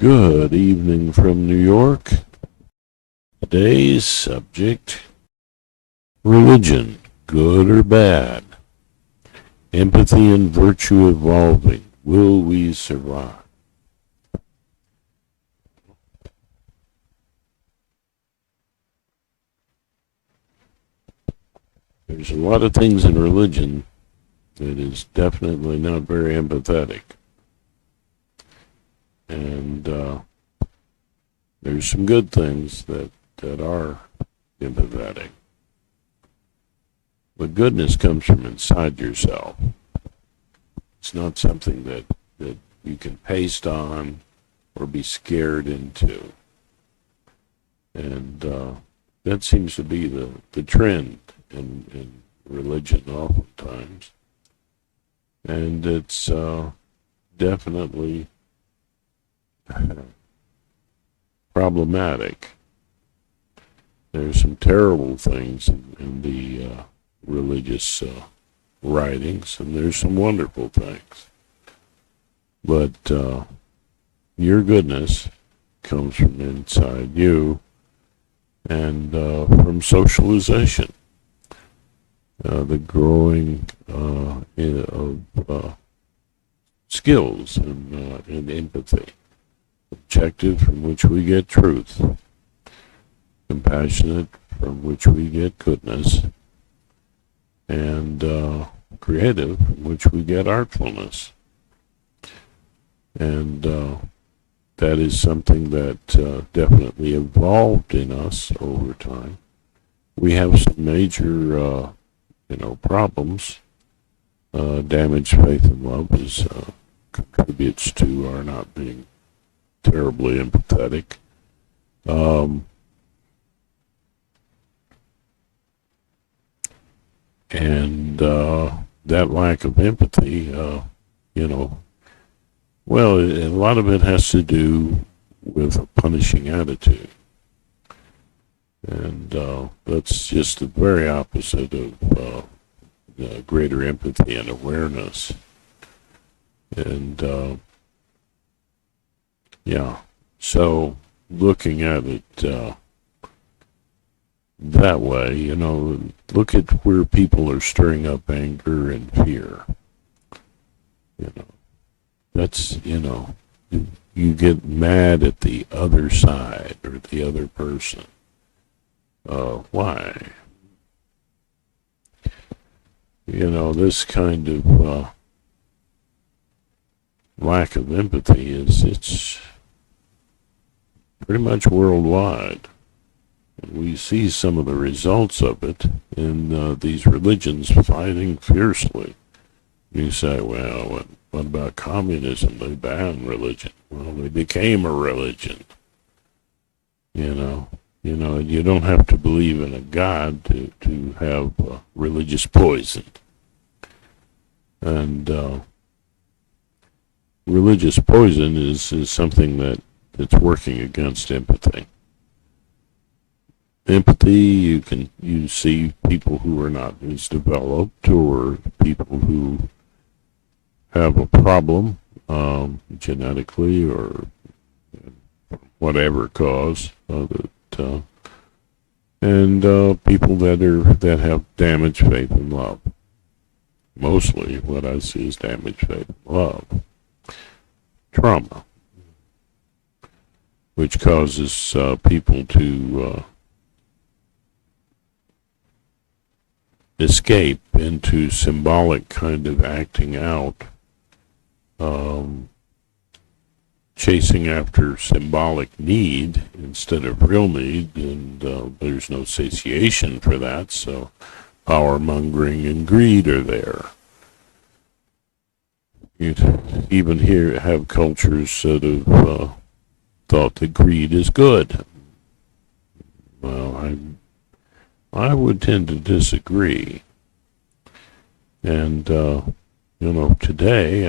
Good evening from New York. Today's subject, religion, good or bad? Empathy and virtue evolving. Will we survive? There's a lot of things in religion that is definitely not very empathetic. And there's some good things that are empathetic. But goodness comes from inside yourself. It's not something that you can paste on or be scared into. And that seems to be the trend in religion oftentimes. And it's definitely problematic. There's some terrible things in the religious writings, and there's some wonderful things. But your goodness comes from inside you and from socialization, the growing of skills and empathy, objective from which we get truth, compassionate from which we get goodness, and creative from which we get artfulness. And that is something that definitely evolved in us over time. We have some major, problems. Damaged faith and love contributes to our not being terribly empathetic. And that lack of empathy, well, a lot of it has to do with a punishing attitude. And that's just the very opposite of greater empathy and awareness. And so looking at it that way, look at where people are stirring up anger and fear. That's, you get mad at the other side or the other person. Why? This kind of lack of empathy it's pretty much worldwide. We see some of the results of it in these religions fighting fiercely. You say, well, what about communism? They banned religion. Well, they became a religion. You don't have to believe in a God to have religious poison. And religious poison is something that's working against empathy. Empathy, you see people who are not as developed or people who have a problem genetically or whatever cause and people that have damaged faith and love. Mostly what I see is damaged faith and love. Trauma, which causes people to escape into symbolic kind of acting out, chasing after symbolic need instead of real need, and there's no satiation for that, so power mongering and greed are there. You even have cultures that have thought that greed is good. Well, I would tend to disagree. And today,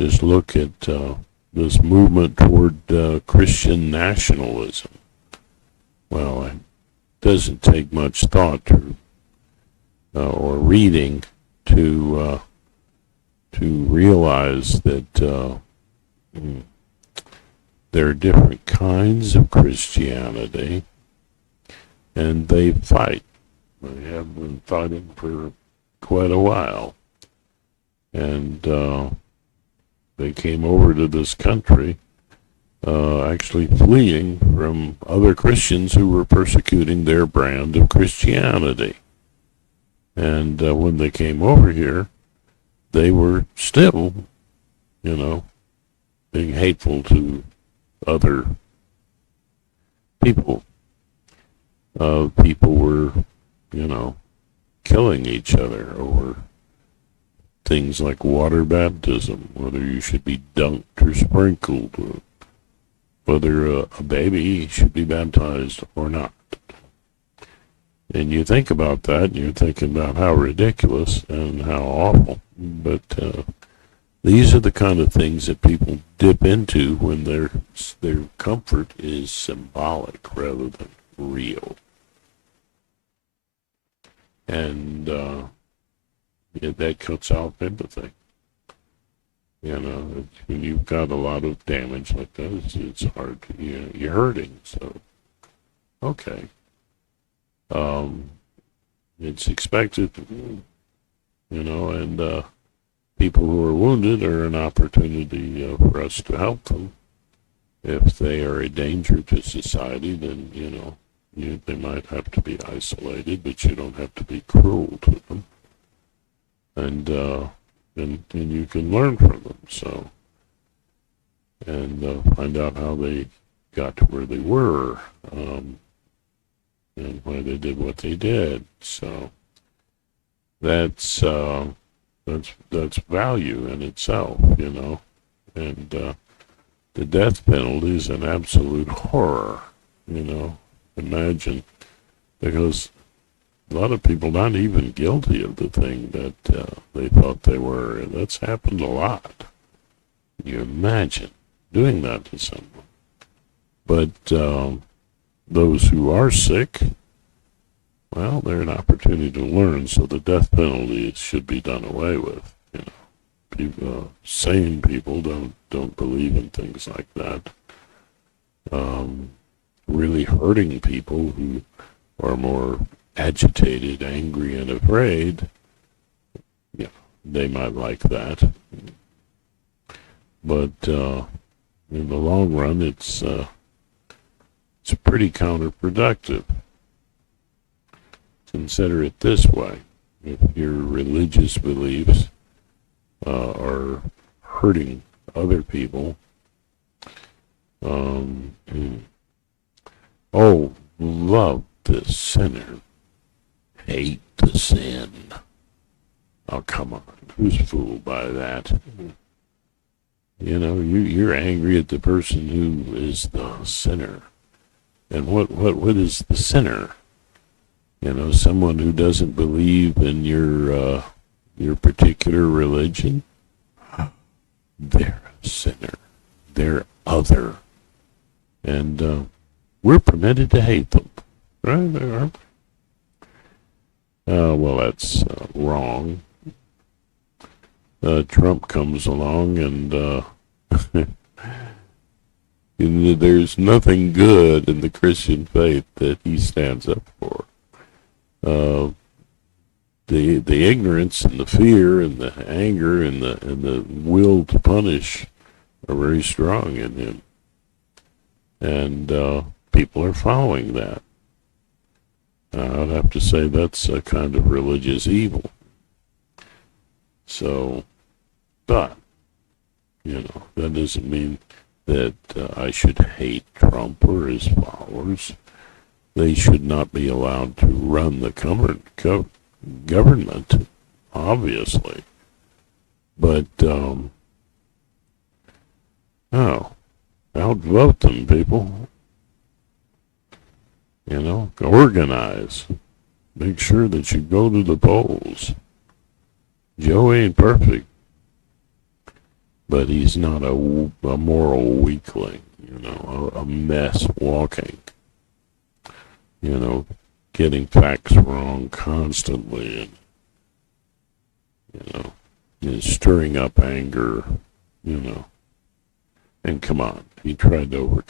just look at this movement toward Christian nationalism. Well, it doesn't take much thought or reading to realize that there are different kinds of Christianity, and they fight. They have been fighting for quite a while. And they came over to this country, actually fleeing from other Christians who were persecuting their brand of Christianity. And when they came over here, they were still, being hateful to other people. People were, killing each other over things like water baptism, whether you should be dunked or sprinkled, or whether a baby should be baptized or not. And you think about that, and you're thinking about how ridiculous and how awful. But these are the kind of things that people dip into when their comfort is symbolic rather than real. And that cuts off empathy. When you've got a lot of damage like that, it's hard. You're hurting. So, okay. It's expected, and people who are wounded are an opportunity for us to help them. If they are a danger to society, then, they might have to be isolated, but you don't have to be cruel to them. And you can learn from them, so, and find out how they got to where they were, and why they did what they did. So that's value in itself, and the death penalty is an absolute horror, imagine, because a lot of people not even guilty of the thing that they thought they were. And that's happened a lot. Can you imagine doing that to someone? But those who are sick, well, they're an opportunity to learn. So the death penalty should be done away with. People, sane people don't believe in things like that. Really hurting people who are more agitated, angry, and afraid, they might like that. But in the long run, it's pretty counterproductive. Consider it this way: if your religious beliefs are hurting other people, love the sinner, hate the sin. Oh, come on. Who's fooled by that? You're angry at the person who is the sinner. And what is the sinner? Someone who doesn't believe in your particular religion. They're a sinner. They're other. And we're permitted to hate them. Right? Well, that's wrong. Trump comes along and there's nothing good in the Christian faith that he stands up for. The ignorance and the fear and the anger and the will to punish are very strong in him. And people are following that. I'd have to say that's a kind of religious evil. So, but, that doesn't mean that I should hate Trump or his followers. They should not be allowed to run the government, obviously. But, outvote them, people. Organize. Make sure that you go to the polls. Joe ain't perfect, but he's not a moral weakling, a mess walking, getting facts wrong constantly and, stirring up anger, And come on, he tried to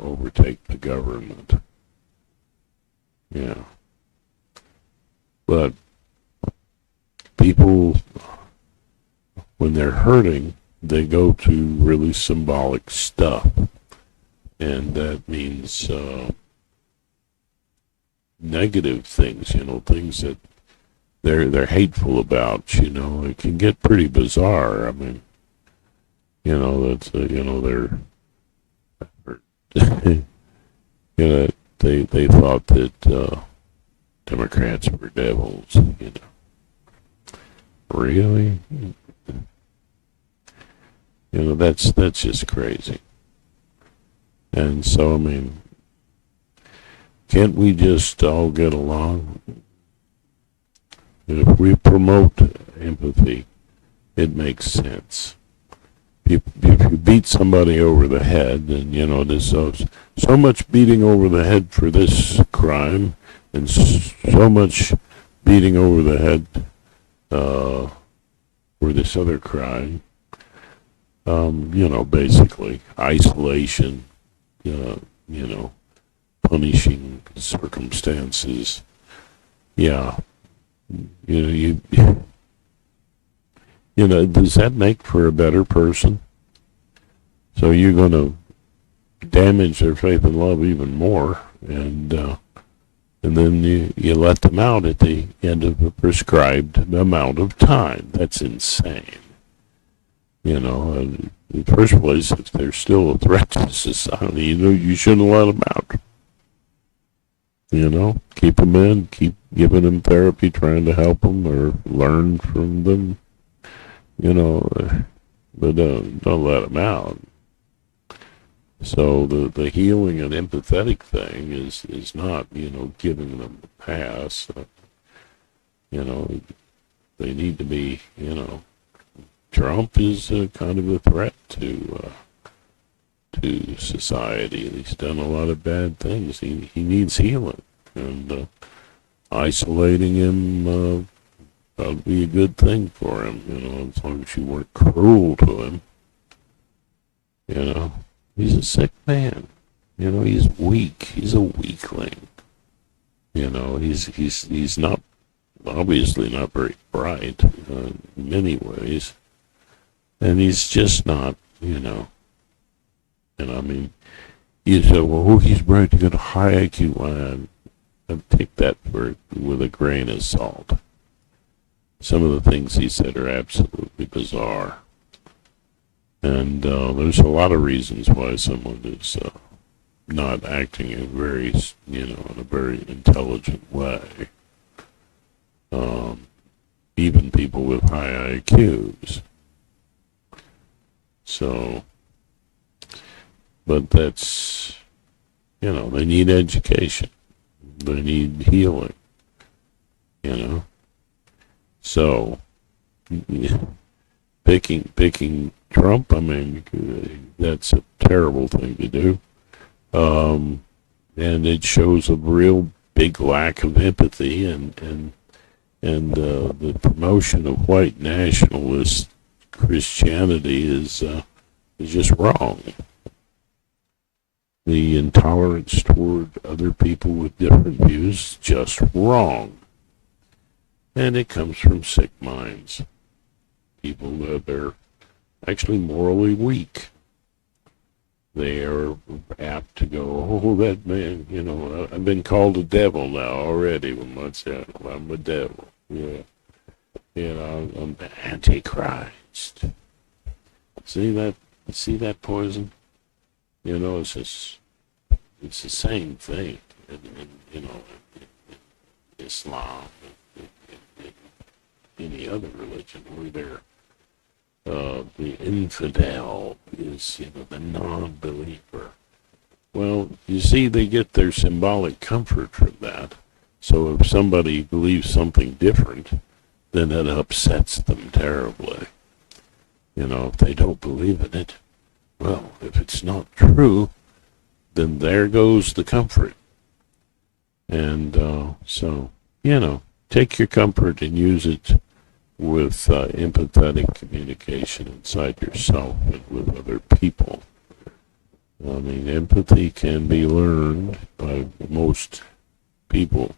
overtake the government. Yeah. But people, when they're hurting, they go to really symbolic stuff. And that means negative things, things that they're hateful about. It can get pretty bizarre. I mean, that's they're they thought that Democrats were devils. Really, that's just crazy. And so, I mean, can't we just all get along? If we promote empathy, it makes sense. If you beat somebody over the head, and there's so much beating over the head for this crime, and so much beating over the head for this other crime, basically isolation, punishing circumstances. Yeah, does that make for a better person? So you're going to damage their faith and love even more, and then you let them out at the end of a prescribed amount of time. That's insane. In the first place, if they're still a threat to society, you shouldn't let them out. Keep them in, keep giving them therapy, trying to help them or learn from them. But don't let them out. So the healing and empathetic thing is not, giving them a pass. They need to be, Trump is kind of a threat to society. He's done a lot of bad things. He needs healing, and isolating him would be a good thing for him. As long as you weren't cruel to him. He's a sick man. He's weak. He's a weakling. He's not, obviously not very bright in many ways. And he's just not, And I mean, you say, well, he's bright, he's got a high IQ. I take that with a grain of salt. Some of the things he said are absolutely bizarre. And there's a lot of reasons why someone is not acting in in a very intelligent way. Even people with high IQs. So, but that's, they need education. They need healing. So, picking Trump, I mean, that's a terrible thing to do. And it shows a real big lack of empathy and the promotion of white nationalist Christianity is just wrong. The intolerance toward other people with different views is just wrong. And it comes from sick minds. People that are actually morally weak. They are apt to go, oh, that man, I've been called a devil now already with my channel. I'm a devil. Yeah. I'm Antichrist. See that poison? It's the same thing in Islam, in any other religion where the infidel is, the non-believer. Well, you see, they get their symbolic comfort from that. So if somebody believes something different, then it upsets them terribly. If they don't believe in it, well, if it's not true, then there goes the comfort. And so, take your comfort and use it with empathetic communication inside yourself and with other people. I mean, empathy can be learned by most people,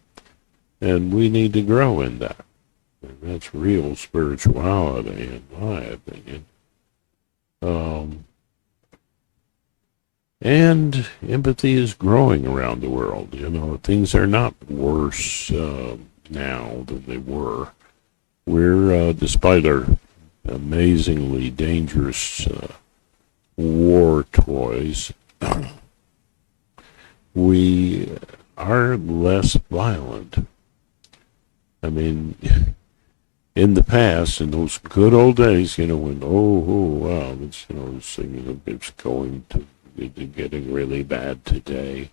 and we need to grow in that. And that's real spirituality, in my opinion. Um, and empathy is growing around the world. You know, things are not worse now than they were. We're, despite our amazingly dangerous war toys, we are less violent. I mean, in the past, in those good old days, you know, when wow, it's it's going to getting really bad today.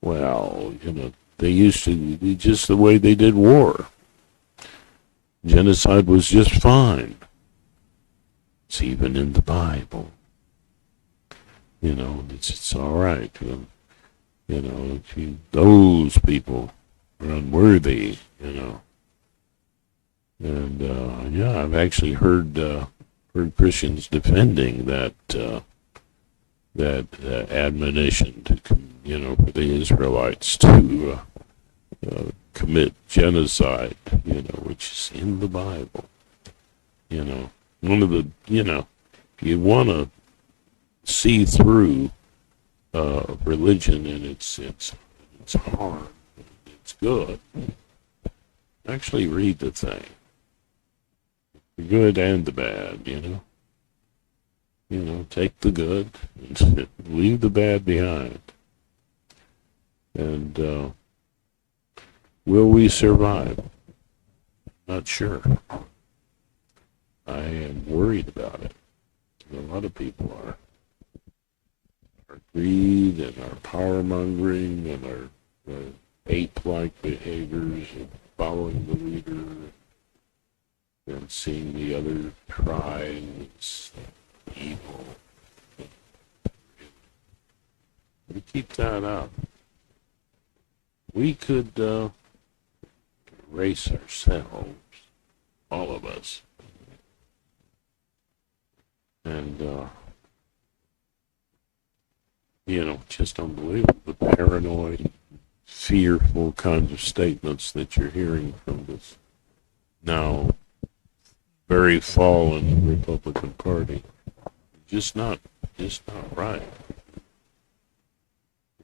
Well, you know, they used to just the way they did war. Genocide was just fine. It's even in the Bible. You know, it's all right. You know, those people are unworthy. You know, and yeah, I've actually heard Christians defending that admonition to for the Israelites to commit genocide. You know, which is in the Bible. You know, one of the if you want to see through religion and its harm, it's good. Actually, read the thing, the good and the bad. You know, take the good and leave the bad behind. And will we survive? Not sure. I am worried about it. A lot of people are. Our greed and our power mongering and our ape-like behaviors and following the leader and seeing the other try as evil. We keep that up. We could erase ourselves, all of us, and just unbelievable, the paranoid, fearful kinds of statements that you're hearing from this now very fallen Republican Party. Just not right.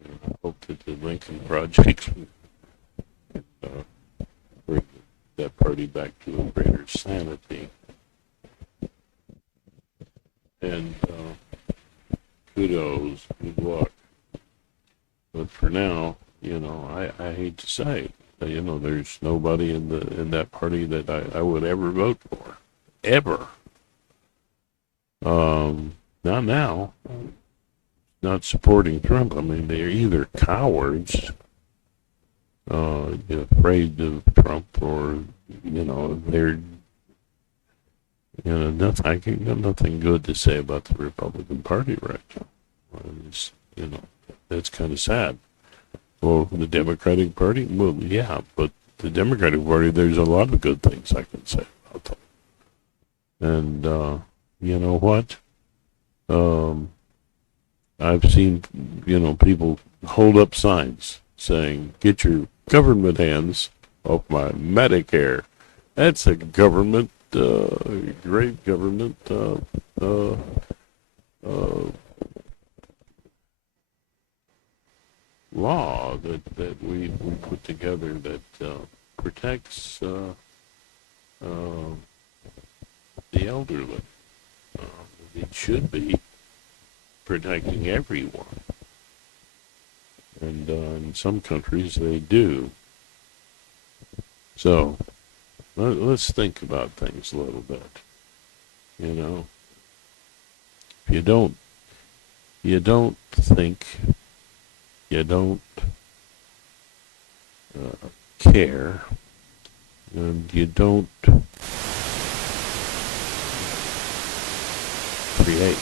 I hope that the Lincoln Project bring that party back to a greater sanity. And kudos, good luck. But for now, I hate to say it, there's nobody in that party that I would ever vote for. Ever. Not now. Not supporting Trump. I mean, they're either cowards, afraid of Trump, or, they're, I got nothing good to say about the Republican Party right now. It's, that's kind of sad. Well, the Democratic Party, well, yeah, but the Democratic Party, there's a lot of good things I can say about them. And, you know what? I've seen, people hold up signs saying, "Get your government hands off my Medicare." That's a government, great government, law that we put together that protects the elderly. It should be protecting everyone, and in some countries they do. So let's think about things a little bit. If you don't think, you don't care, and you don't create,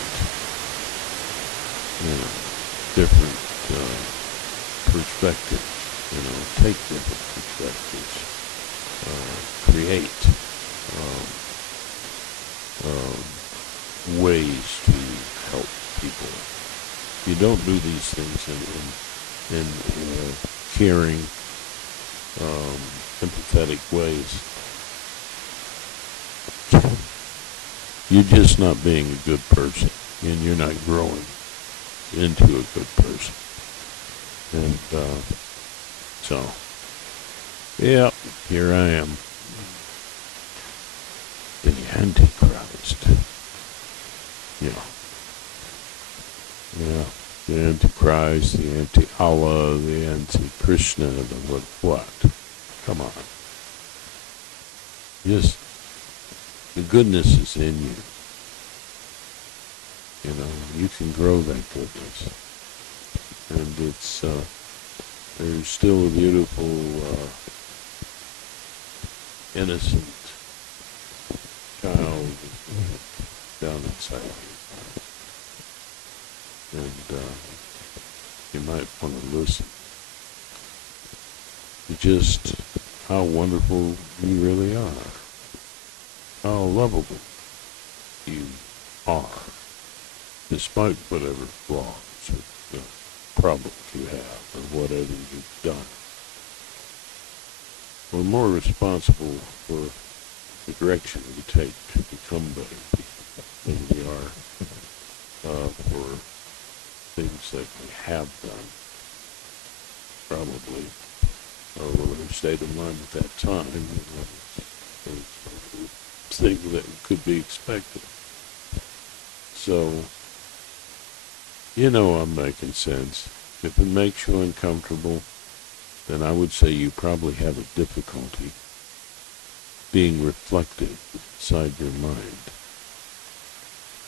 different perspectives, take different perspectives, create ways to help people. you don't do these things in caring, empathetic ways, you're just not being a good person, and you're not growing into a good person. And so, yeah, here I am, the Antichrist. Yeah, the Antichrist, the anti-Allah, the anti-Krishna, the what? Come on. Just, the goodness is in you. You can grow that goodness. And it's, there's still a beautiful, innocent child down inside you. And you might want to listen. Just how wonderful you really are. How lovable you are, despite whatever flaws or problems you have or whatever you've done. We're more responsible for the direction we take to become better people than we are for things that we have done. Probably our state of mind at that time things that could be expected. So, I'm making sense. If it makes you uncomfortable, then I would say you probably have a difficulty being reflective inside your mind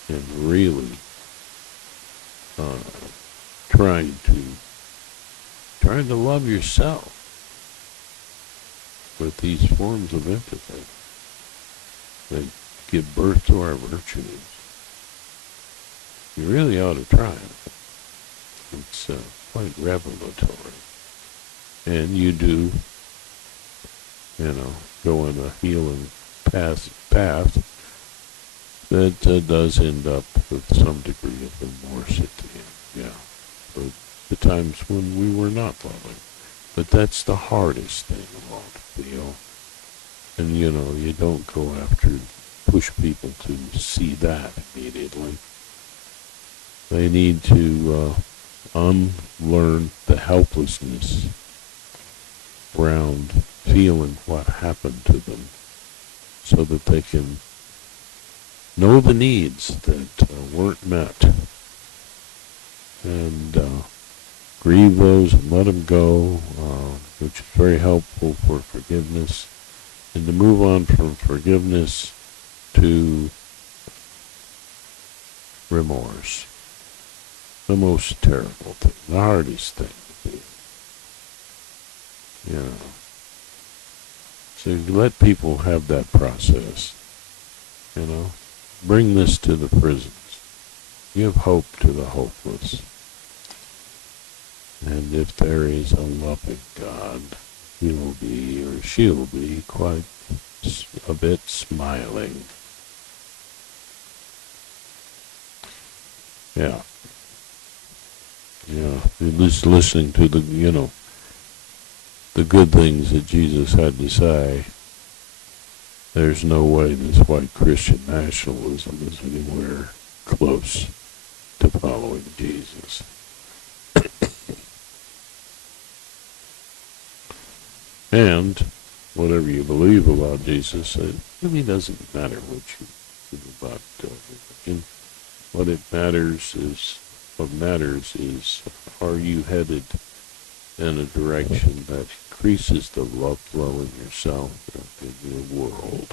and really trying to love yourself with these forms of empathy that give birth to our virtues. You really ought to try it. It's quite revelatory. And you do, go on a healing path that does end up with some degree of remorse at the end. Yeah. For the times when we were not loving. But that's the hardest thing of all to feel. And you don't go after, push people to see that immediately. They need to unlearn the helplessness around feeling what happened to them so that they can know the needs that weren't met and grieve those and let them go, which is very helpful for forgiveness, and to move on from forgiveness to remorse. The most terrible thing, the hardest thing to do. So you let people have that process. Bring this to the prisons. Give hope to the hopeless. And if there is a loving God, he will be, or she'll be, quite a bit smiling. Yeah. Just listening to the good things that Jesus had to say, there's no way this white Christian nationalism is anywhere close to following Jesus. And whatever you believe about Jesus, it really doesn't matter what you think about religion. What matters is, are you headed in a direction that increases the love flow in yourself and in your world?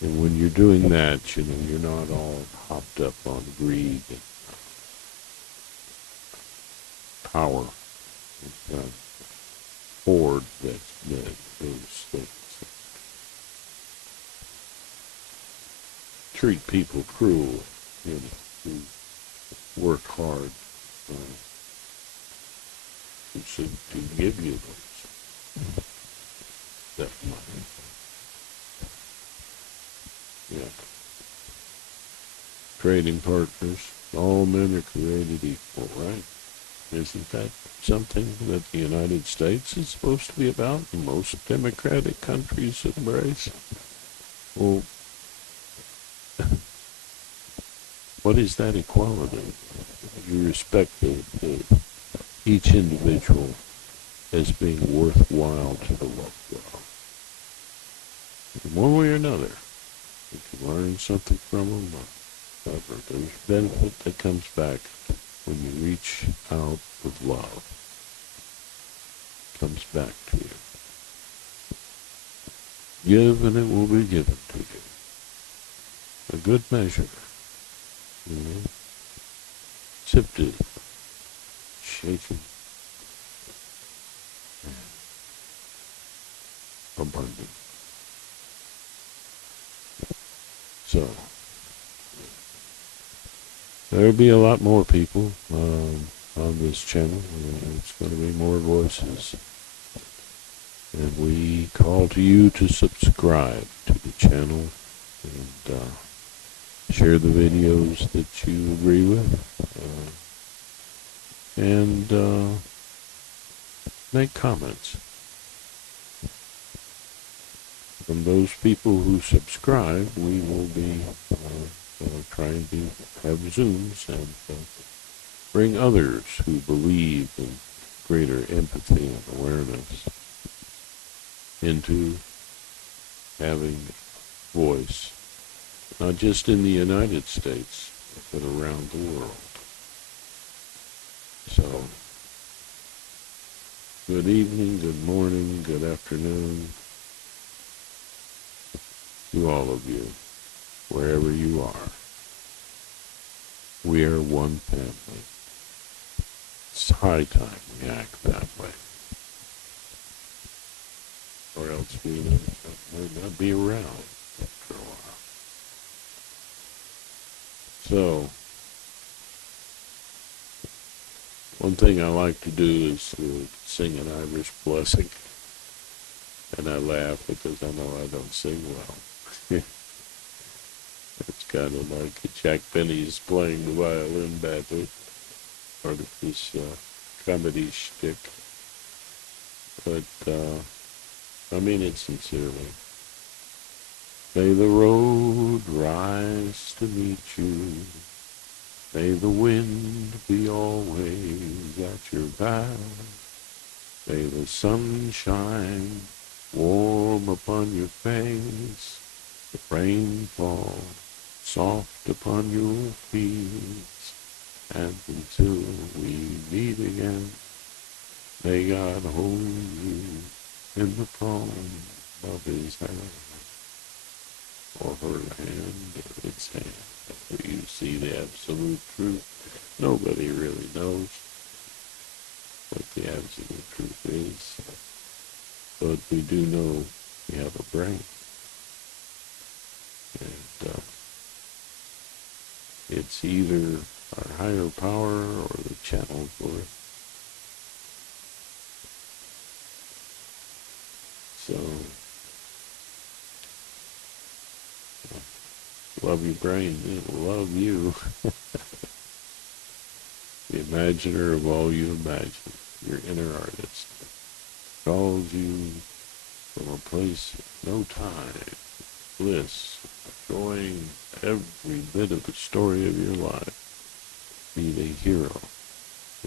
And when you're doing that, you're not all hopped up on greed and power and hoard those things. Treat people cruel, who work hard to give you that money. Yeah. trading partners. All men are created equal, right? Isn't that something that the United States is supposed to be about and most democratic countries embrace? Well, what is that equality? You respect each individual as being worthwhile to the loved one. In one way or another, you can learn something from them. However, there's benefit that comes back when you reach out with love. It comes back to you. Give and it will be given to you. A good measure. You know, sifted, shaken, and abundant. So, there'll be a lot more people on this channel. It's going to be more voices. And we call to you to subscribe to the channel and share the videos that you agree with. And make comments. From those people who subscribe, we will be trying to have Zooms and bring others who believe in greater empathy and awareness into having voice, not just in the United States, but around the world. So, good evening, good morning, good afternoon to all of you, wherever you are. We are one family. It's high time we act that way. Or else we might not be around after a while. So, one thing I like to do is to sing an Irish blessing. And I laugh because I know I don't sing well. It's kind of like Jack Benny is playing the violin badly, part of this comedy shtick. But I mean it sincerely. May the road rise to meet you. May the wind be always at your back. May the sun shine warm upon your face. The rain fall soft upon your feet. And until we meet again, may God hold you in the palm of his hand, or her hand, or its hand. Where you see the absolute truth. Nobody really knows what the absolute truth is. But we do know we have a brain. And it's either our higher power or the channel for it. So, love your brain, it will love you. The imaginer of all you imagine, your inner artist, calls you from a place of no time, bliss, enjoying every bit of the story of your life. Be the hero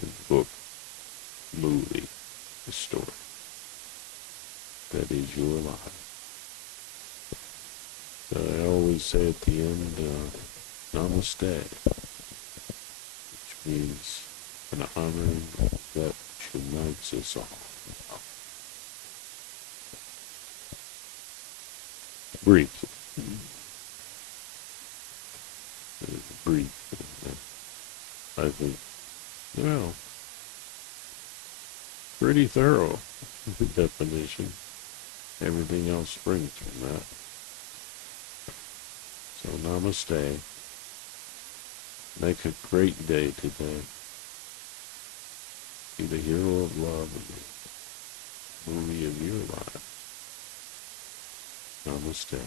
in the book, movie, the story. That is your life. I always say at the end, namaste, which means an honoring that which unites us all. Briefly. Brief. I think, well, pretty thorough definition. Everything else springs from that. So namaste. Make a great day today. Be the hero of love in the movie of your life. Namaste.